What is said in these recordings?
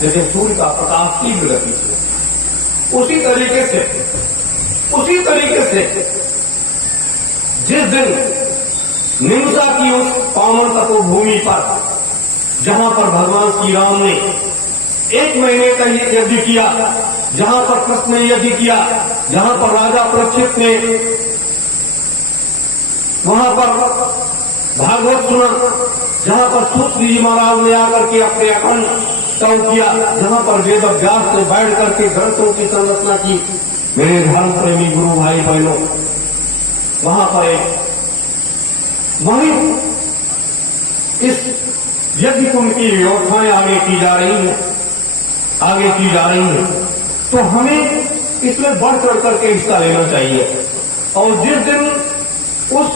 जैसे सूर्य का प्रकाश तीव्र गति से, उसी तरीके से जिस दिन निमसा की उस पावन तपोभूमि पर जहां पर भगवान श्री राम ने 1 महीने का यज्ञ किया, जहां पर कृष्ण ने यज्ञ किया, जहां पर राजा परीक्षित ने वहां पर भागवत सुना, जहां पर सूत जी महाराज ने आकर के अपने अखंड स्तव किया, जहां पर वेद व्यास ने बैठ करके ग्रंथों की संरचना की, मेरे धर्म प्रेमी गुरु भाई बहनों, वहां पर वहीं इस यज्ञ कुंड की व्यवस्थाएं आगे की जा रही हैं, तो हमें इसमें बढ़ चढ़ करके हिस्सा लेना चाहिए। और जिस दिन उस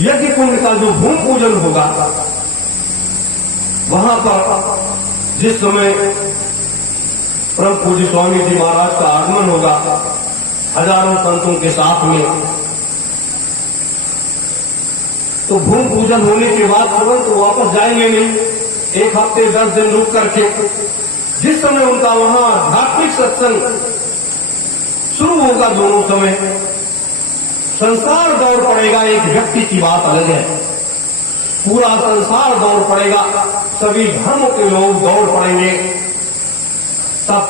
यज्ञ कुंड का जो भूमि पूजन होगा, वहां पर जिस समय परम पूज्य स्वामी जी महाराज का आगमन होगा हजारों संतों के साथ में, तो भूमि पूजन होने के बाद तुरंत तो वापस जाएंगे नहीं, 1 हफ्ते 10 दिन रुक करके जिस समय उनका वहां आध्यात्मिक सत्संग शुरू होगा, दोनों समय संसार दौड़ पड़ेगा। एक व्यक्ति की बात अलग है, पूरा संसार दौड़ पड़ेगा, सभी धर्मों के लोग दौड़ पड़ेंगे, तब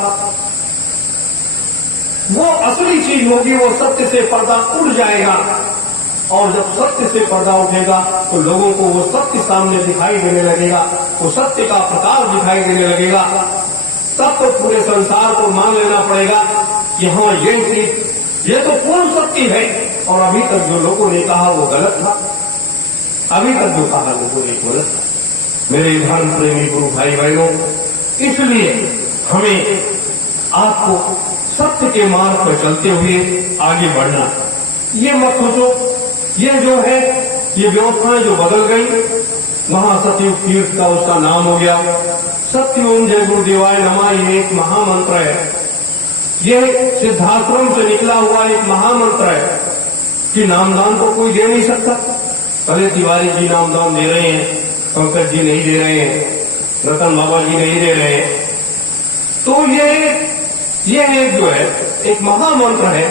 वो असली चीज होगी, वो सत्य से पर्दा उड़ जाएगा। और जब सत्य से पर्दा उठेगा तो लोगों को वो सत्य सामने दिखाई देने लगेगा, वो सत्य का प्रकाश दिखाई देने लगेगा, तब तो पूरे संसार को मान लेना पड़ेगा कि हाँ ये तो पूर्ण सत्य है। और अभी तक जो लोगों ने कहा वो गलत था, अभी तक जो कहा लोगों ने गलत था। मेरे धर्म प्रेमी गुरु भाई बहनों, इसलिए हमें आपको सत्य के मार्ग पर चलते हुए आगे बढ़ना। ये मत सोचो ये जो है ये व्यवस्थाएं जो बदल गई, वहां सतयुग तीर्थ का उसका नाम हो गया सत्यओम जय गुरुदेवाय नमः, ये एक महामंत्र है, ये सिद्धाश्रम से निकला हुआ एक महामंत्र है कि नामदान तो कोई दे नहीं सकता। पहले तिवारी जी नामदान दे रहे हैं, पंकज जी नहीं दे रहे हैं, रतन बाबा जी नहीं दे रहे हैं, तो ये एक जो है एक महामंत्र है,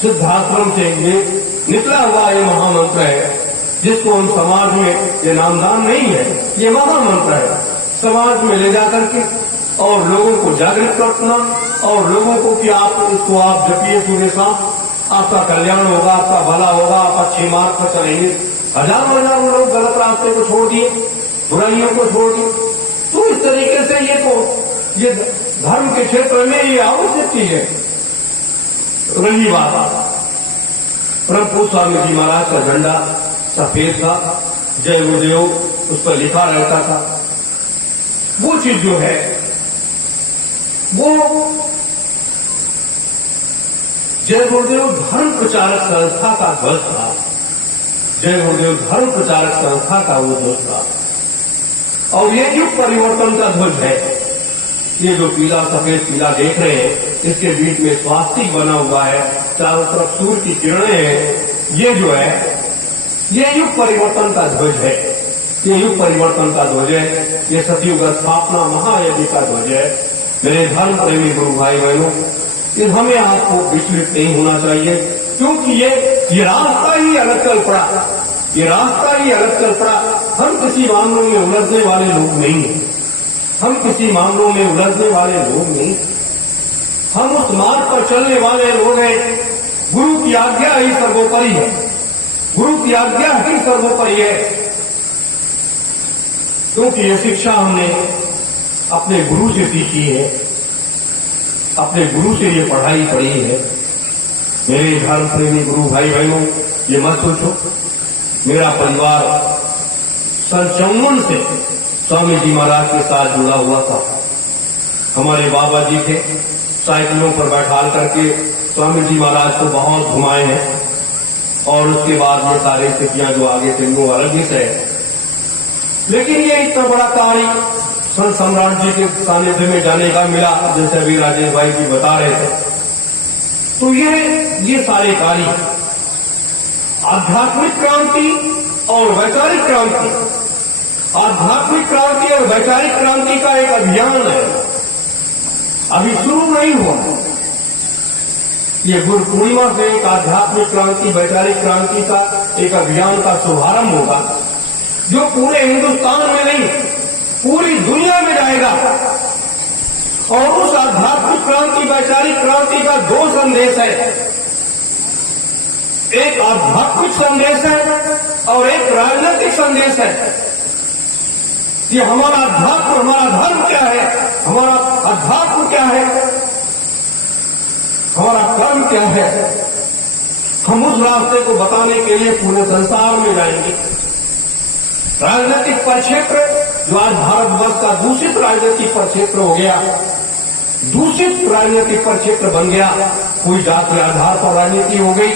सिद्धाश्रम से ये निकला हुआ ये महामंत्र है, जिसको हम समाज में, ये नामदान नहीं है, ये महामंत्र है, समाज में ले जाकर के और लोगों को जागृत करना और लोगों को कि इसको आप जपिए सुबह शाम, आपका कल्याण होगा, आपका भला होगा, आप अच्छे मार्ग पर चलेंगे। हजारों लोग गलत रास्ते को छोड़ दिए, बुराइयों को छोड़ दिए। तो इस तरीके से ये धर्म के क्षेत्र में ये आवश्यक चीज है। रही बात परम पूज्य स्वामी जी महाराज का झंडा सफेद था, जय गुरुदेव उस पर लिखा रहता था, वो चीज जो है वो जय गुरुदेव धर्म प्रचारक संस्था का ध्वज था, जय गुरुदेव धर्म प्रचारक संस्था का वो ध्वज था। और ये युग परिवर्तन का ध्वज है, ये जो पीला सफेद पीला देख रहे हैं, इसके बीच में स्वास्तिक बना हुआ है, चारों तरफ सूर्य की किरणें हैं, ये जो है ये युग परिवर्तन का ध्वज है, ये युग परिवर्तन का ध्वज है, ये सतयुग स्थापना महायज्ञ का ध्वज है। मेरे धर्म प्रेमी गुरु भाई बहनों, हमें आपको विचलित नहीं होना चाहिए, क्योंकि ये रास्ता ही अलग चल पड़ा, ये रास्ता ही अलग चल पड़ा। हम किसी मामलों में उलझने वाले लोग नहीं हैं, हम किसी मामलों में उलझने वाले लोग नहीं, हम उस मार्ग पर चलने वाले लोग हैं। गुरु की आज्ञा ही सर्वोपरि है, गुरु की आज्ञा ही सर्वोपरि है, क्योंकि ये शिक्षा हमने अपने गुरु से सीखी है, अपने गुरु से ये पढ़ाई पढ़ी है। मेरे धर्म प्रेमी गुरु भाई बहनों, ये मत सोचो मेरा परिवार सन 54 से स्वामी जी महाराज के साथ जुड़ा हुआ था। हमारे बाबा जी थे, साइकिलों पर बैठाल करके स्वामी जी महाराज को बहुत घुमाए हैं, और उसके बाद ये सारे स्थितियां जो आगे थे वो अलग ही से है। लेकिन ये इतना बड़ा कार्य संत सम्राट जी के सानिध्य में जाने का मिला, जैसे अभी राजेश भाई जी बता रहे थे। तो ये सारे कार्य आध्यात्मिक क्रांति और वैचारिक क्रांति, आध्यात्मिक क्रांति और वैचारिक क्रांति का एक अभियान है, अभी शुरू नहीं हुआ। ये गुरु पूर्णिमा से एक आध्यात्मिक क्रांति, वैचारिक क्रांति का एक अभियान का शुभारंभ होगा, जो पूरे हिंदुस्तान में नहीं पूरी दुनिया में जाएगा। और उस आध्यात्मिक क्रांति, वैचारिक क्रांति का दो संदेश है, एक आध्यात्मिक संदेश है और एक राजनीतिक संदेश है। ये हमारा अध्यात्म, हमारा धर्म क्या है, हमारा अध्यात्म क्या है, हमारा कर्म क्या है, हम उस रास्ते को बताने के लिए पूरे संसार में जाएंगे। राजनीतिक परिक्षेत्र जो आज भारतवर्ष का दूषित राजनीतिक परिक्षेत्र हो गया, दूषित राजनीतिक परिक्षेत्र बन गया। कोई जात के आधार पर राजनीति हो गई,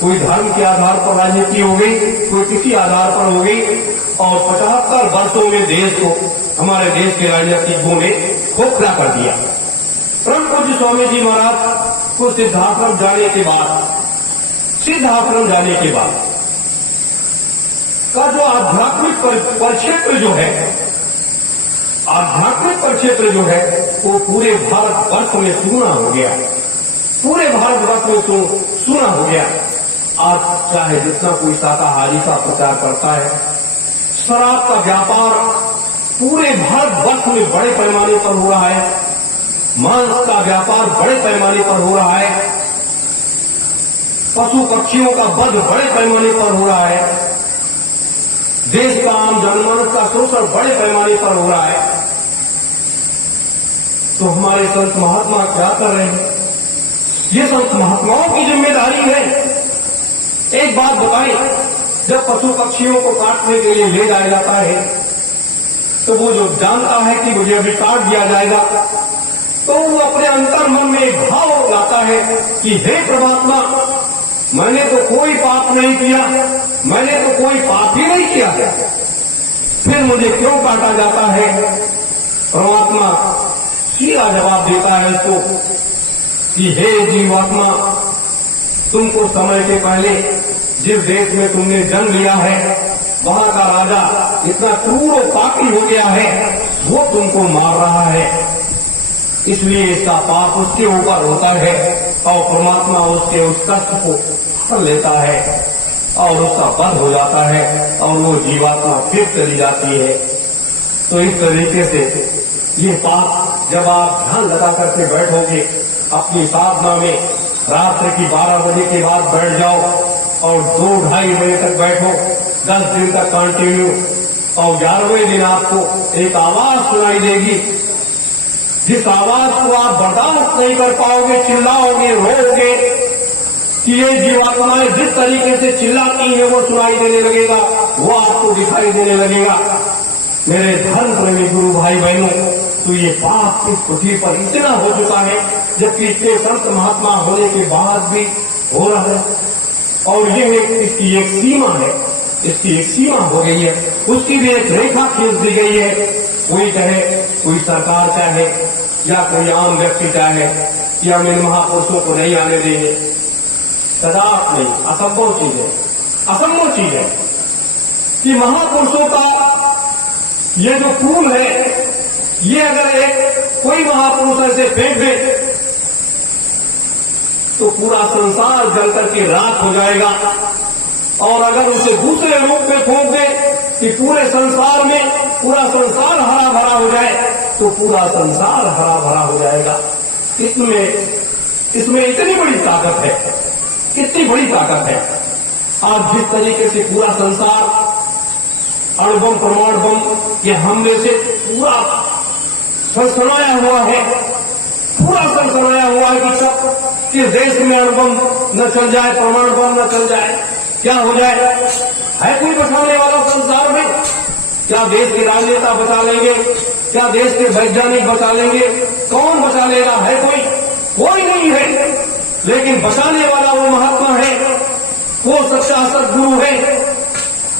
कोई धर्म के आधार पर राजनीति हो गई, कोई किसी आधार पर हो गई। और 75 वर्षों में देश को, हमारे देश के राजनीतिज्ञों ने खोखला कर दिया। परम पूज्य स्वामी जी महाराज को सिद्धाश्रम जाने के बाद, सिद्धाश्रम जाने के बाद का जो आध्यात्मिक परिक्षेत्र जो है, आध्यात्मिक परिक्षेत्र जो है वो पूरे भारतवर्ष में सुना हो गया, पूरे भारतवर्ष में सुना हो गया। आज चाहे जितना कोई शाकाहारी का प्रचार करता है, शराब का व्यापार पूरे भारतवर्ष में बड़े पैमाने पर हो रहा है, मांस का व्यापार बड़े पैमाने पर हो रहा है, पशु पक्षियों का वध बड़े पैमाने पर हो रहा है, देश का आम जनमानस का शोषण बड़े पैमाने पर हो रहा है। तो हमारे संत महात्मा क्या कर रहे हैं? ये संत महात्माओं की जिम्मेदारी है। एक बात बताएं, जब पशु पक्षियों को काटने के लिए ले जाया जाता है, तो वो जो जानता है कि मुझे अभी काट दिया जाएगा, तो वो अपने अंतर मन में एक भाव लाता है कि हे परमात्मा, मैंने तो कोई पाप नहीं किया, मैंने तो कोई पाप ही नहीं किया, फिर मुझे क्यों काटा जाता है? परमात्मा सीधा जवाब देता है इसको कि हे जीवात्मा, तुमको समय के पहले जिस देश में तुमने जन्म लिया है, वहां का राजा इतना क्रूर और पापी हो गया है, वो तुमको मार रहा है, इसलिए इसका पाप उसके ऊपर होता है और परमात्मा उसके उस कष्ट को हर लेता है और उसका वध हो जाता है और वो जीवात्मा फिर चली जाती है। तो इस तरीके से ये पाप, जब आप ध्यान लगा करके बैठोगे अपनी साधना में, रात्रि की 12 बजे के बाद बैठ जाओ और 2-2.5 बजे तक बैठो, 10 दिन तक कंटिन्यू, और 11वें दिन आपको एक आवाज सुनाई देगी, जिस आवाज को आप बर्दाश्त नहीं कर पाओगे, चिल्लाओगे, रोओगे कि ये जीवात्माएं जिस तरीके से चिल्लाती हैं वो सुनाई देने लगेगा, वो आपको दिखाई देने लगेगा। मेरे धर्म प्रेमी गुरु भाई बहनों, तो ये पाप इस पृथ्वी पर इतना हो चुका है, जबकि इतने संत महात्मा होने के बाद भी हो रहा है। और ये इसकी एक सीमा है, इसकी एक सीमा हो गई है, उसकी भी एक रेखा खींच दी गई है। कोई चाहे, कोई सरकार चाहे या कोई आम व्यक्ति चाहे कि हम इन महापुरुषों को नहीं आने देंगे, कदाप नहीं, असंभव चीज है, असंभव चीज है कि महापुरुषों का ये जो खून है, ये अगर एक कोई महापुरुष ऐसे फेंक दे तो पूरा संसार जल करके राख हो जाएगा, और अगर उसे दूसरे रूप में फूंक दे कि पूरे संसार में पूरा संसार हरा भरा हो जाए, तो पूरा संसार हरा भरा हो जाएगा। इसमें इतनी बड़ी ताकत है, इतनी बड़ी ताकत है। आज जिस तरीके से पूरा संसार अणुबम, परमाणु बम के हमले से पूरा सनसनाया हुआ है, पूरा सनसनाया हुआ है कि सब किस देश में अणुबम न चल जाए, परमाणु बम न चल जाए, क्या हो जाए? है कोई बचाने वाला संसार में? क्या देश के राजनेता बचा लेंगे? क्या देश के वैज्ञानिक बचा लेंगे? कौन बचा लेगा? है कोई नहीं है। लेकिन बचाने वाला वो महात्मा है, वो सच्चा सदगुरु है,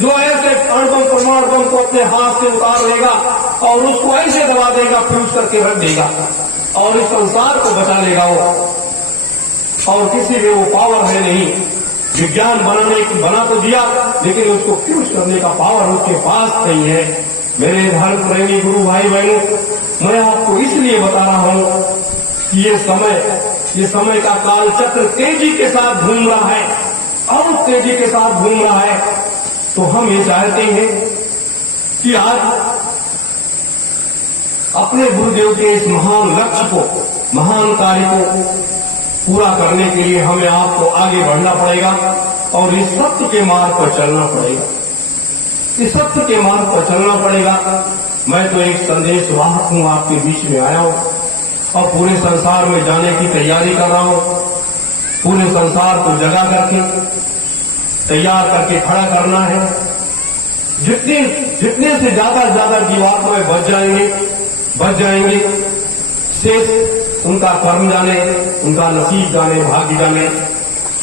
जो ऐसे अणुबम, परमाणु बम को अपने हाथ से उतार लेगा और उसको ऐसे दबा देगा, फ्यूज करके रख देगा और इस संसार को बचा लेगा वो। और किसी में वो पावर है नहीं। विज्ञान बना तो दिया, लेकिन उसको फ्यूज करने का पावर उसके पास नहीं है। मेरे धर्म प्रेमी गुरु भाई बहनों, मैं आपको इसलिए बता रहा हूं कि ये समय का काल चक्र तेजी के साथ घूम रहा है और तेजी के साथ घूम रहा है। तो हम ये चाहते हैं कि आज अपने गुरुदेव के इस महान लक्ष्य को, महान कार्य को पूरा करने के लिए हमें आपको आगे बढ़ना पड़ेगा और इस सत्य के मार्ग पर चलना पड़ेगा। इस सत्य के मार्ग पर चलना पड़ेगा। मैं तो एक संदेश वाहक हूं, आपके बीच में आया हूं और पूरे संसार में जाने की तैयारी कर रहा हूं। पूरे संसार को जगा करके तैयार करके खड़ा करना है। जितने से ज्यादा जीवात्माएं बच जाएंगे, शेष उनका कर्म जाने, उनका नसीब जाने, भाग्य जाने,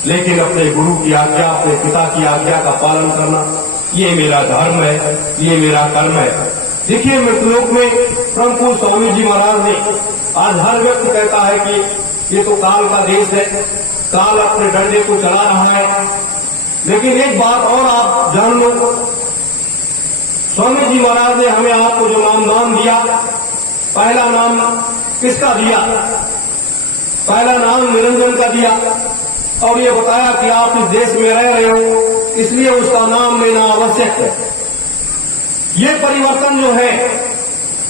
लेकिन अपने गुरु की आज्ञा, अपने पिता की आज्ञा का पालन करना, ये मेरा धर्म है, ये मेरा कर्म है। देखिए, मृतलोक में परम पूज्य स्वामी जी महाराज ने, आज हर व्यक्ति कहता है कि ये तो काल का देश है, काल अपने डंडे को चला रहा है। लेकिन एक बात और आप जान लो, स्वामी जी महाराज ने हमें आपको जो नाम दिया, पहला नाम किसका दिया? पहला नाम निरंजन का दिया और ये बताया कि आप इस देश में रह रहे हो, इसलिए उसका नाम लेना आवश्यक है। ये परिवर्तन जो है,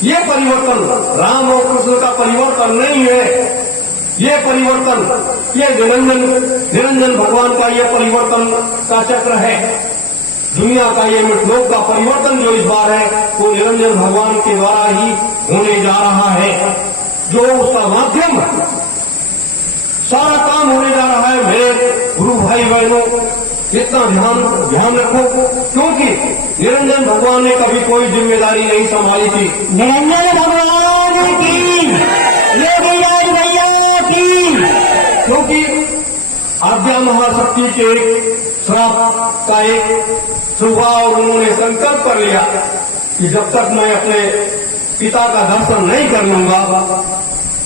ये परिवर्तन राम और कृष्ण का परिवर्तन नहीं है। ये परिवर्तन, ये निरंजन भगवान का ये परिवर्तन का चक्र है। दुनिया का ये मृतलोक का परिवर्तन जो इस बार है, वो निरंजन भगवान के द्वारा ही होने जा रहा है। जो उसका माध्यम सारा काम होने जा रहा है। मेरे गुरु भाई बहनों, इतना ध्यान रखो, क्योंकि निरंजन भगवान ने कभी कोई जिम्मेदारी नहीं संभाली थी। निरंजन भगवान की, योगीराज भैया की, क्योंकि आज्ञा महाशक्ति के श्राप का एक सुभाव, उन्होंने संकल्प कर लिया कि जब तक मैं अपने पिता का दर्शन नहीं कर लूंगा,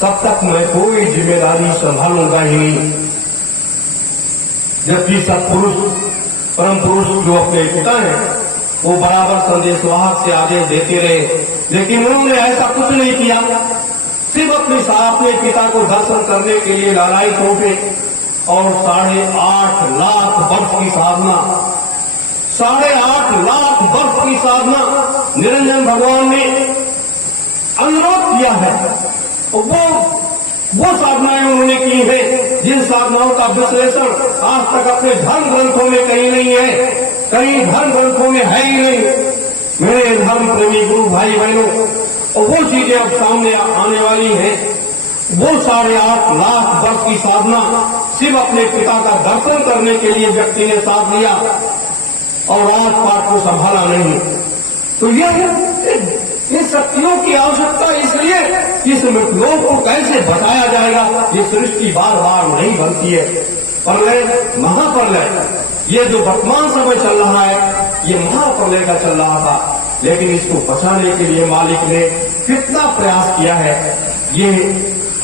तब तक मैं कोई जिम्मेदारी संभालूंगा ही नहीं। जबकि सत्पुरुष, परम पुरुष जो अपने पिता हैं, वो बराबर संदेशवाहक से आदेश देते रहे, लेकिन उन्होंने ऐसा कुछ नहीं किया। सिर्फ अपने पिता को दर्शन करने के लिए लालायित होते और 8.5 लाख वर्ष की साधना, 8.5 लाख वर्ष की साधना निरंजन भगवान ने अनुरोध किया है। वो साधनाएं उन्होंने की है जिन साधनाओं का विश्लेषण आज तक अपने धर्म ग्रंथों में कहीं नहीं है, कहीं धर्म ग्रंथों में है ही नहीं। मेरे धर्म प्रेमी गुरु भाई बहनों, और वो चीजें अब सामने आने वाली हैं। वो 8.5 लाख वर्ष की साधना सिर्फ अपने पिता का दर्शन करने के लिए व्यक्ति ने साथ लिया और राज पाठ को संभाला नहीं। तो इन शक्तियों की आवश्यकता इसलिए इस मृतलोक को कैसे बचाया जाएगा। ये सृष्टि बार बार नहीं बनती है। प्रलय, महाप्रलय, ये जो वर्तमान समय चल रहा है, ये महाप्रलय का चल रहा था, लेकिन इसको बचाने के लिए मालिक ने कितना प्रयास किया है, ये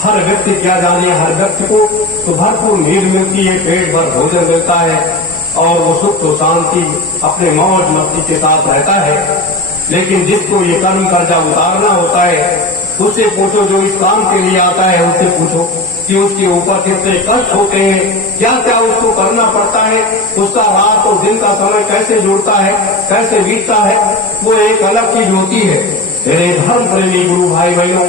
हर व्यक्ति क्या जाने। हर व्यक्ति को तो भरपूर नींद मिलती है, पेट भर भोजन मिलता है और वो सुख तो शांति अपने मौज मस्ती के साथ रहता है। लेकिन जिसको ये कर्म कर्जा उतारना होता है, उससे पूछो, जो इस काम के लिए आता है उससे पूछो कि उसके ऊपर कितने कष्ट होते हैं, क्या क्या उसको करना पड़ता है, उसका रात और दिन का समय कैसे जुड़ता है, कैसे बीतता है, वो एक अलग चीज होती है। मेरे धर्म प्रेमी गुरु भाई बहनों,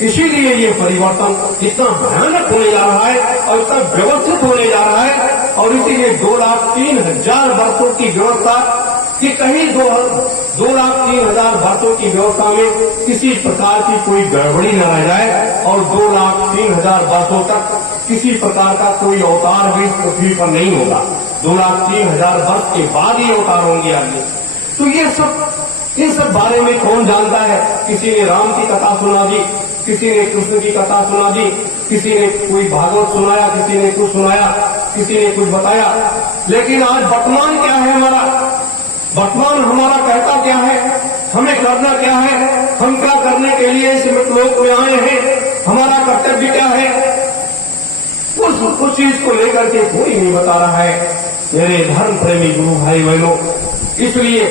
इसीलिए ये परिवर्तन इतना भयानक होने जा रहा है और इतना व्यवस्थित होने जा रहा है। और इसीलिए 2,03,000 वर्षों की व्यवस्था कि कहीं 2,03,000 वर्षों की व्यवस्था में किसी प्रकार की कोई गड़बड़ी न रह जाए और 2,03,000 वर्षों तक किसी प्रकार का कोई अवतार भी इस पृथ्वी पर नहीं होगा। 2,03,000 वर्ष के बाद ही अवतार होंगे आगे। तो इन सब बारे में कौन जानता है। किसी ने राम की कथा सुना दी, किसी ने कृष्ण की कथा सुना दी, किसी ने कोई भागवत सुनाया, किसी ने कुछ सुनाया, किसी ने कुछ बताया। लेकिन आज वर्तमान क्या है हमारा, वर्तमान हमारा कहता क्या है, हमें करना क्या है, हम क्या करने के लिए इस मृतलोक में आए हैं, हमारा कर्तव्य क्या है, उस चीज को लेकर के कोई नहीं बता रहा है। मेरे धर्म प्रेमी गुरु भाई बहनों, इसलिए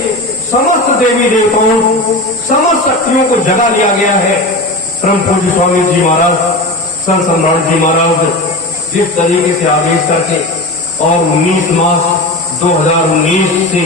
समस्त देवी देवताओं, समस्त शक्तियों को जगा लिया गया है। परम पूज्य स्वामी जी महाराज, संत सम्राट जी महाराज जिस तरीके से आदेश करके और 19 मार्च 2019 से